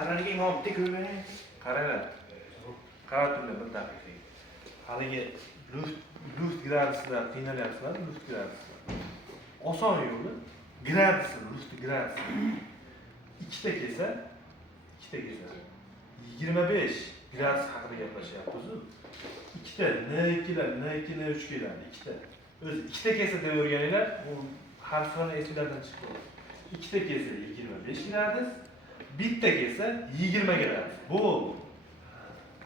Qaraniga imom bitta ko'rmang. Qaranglar. Qaratinglar bir daqiqa. Haligi luft gradusida qiynalyapsizlar, luft gradusida. Oson yo'li gradus, luft gradus. Ikkita kelsa 25 gradus haqida gaplashyapmiz. Ikkita N2 lar, N2, N3 keladi, ikkita. O'zi ikkita kelsa deb o'rganinglar, u harflarni esingizdan chiqib qoladi. Ikkita kelsa 25 gradus, bitta kelsa 20 gradus. Bu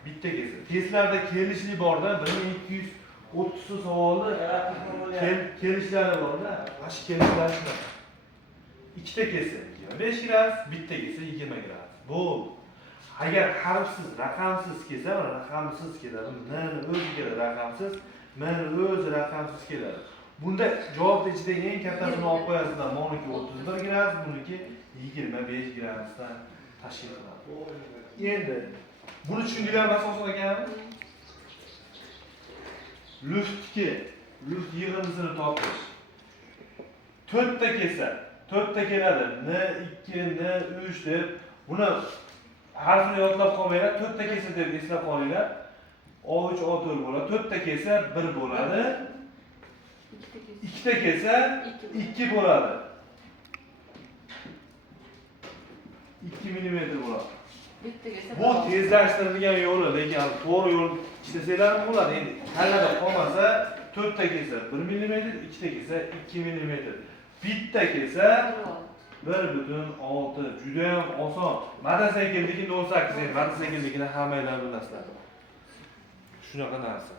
bitta kelsa. Testlarda kelishli borda 1230 savolni kelishlari borda, ash kelishlar shunaqa. Ikkita kelsa 25 gradus, bitta kelsa 20 gradus. Bu agar harfsiz, raqamsiz kelsa, raqamsiz keladi. Nani o'zi keladi raqamsiz, mani o'zi raqamsiz keladi. Bunda javobni ichidagi eng kattasini olib qo'yasizlar. Meniki 31 gradus, buniki 25 gradusdan tashkil qiladi. Endi buni tushundinglarmi asosan ekanmi? Luft yig'indisini topish. 4 ta kelsa, 4 ta keladi. N2, N3 deb buni harfini yodlab qolmanglar. 4 ta kelsa deb eslab qolinglar. O3, O4 bo'ladi. 4 ta kelsa 1 bo'ladi. 2 ta kelsa 2 bo'ladi. 2 mm bo'ladi. Bu tezlashtirilgan yo'li, lekin to'g'ri yo'l ishlasanglar bo'ladi. Endi kallada qolmasa 4 ta kelsa 1 mm, 2 ta kelsa 2 mm. Bitta kelsa 1,6. Juda ham oson. Mototsiklniki 08, mototsiklnikini hammanglar bilasizlar. Shunaqa narsa.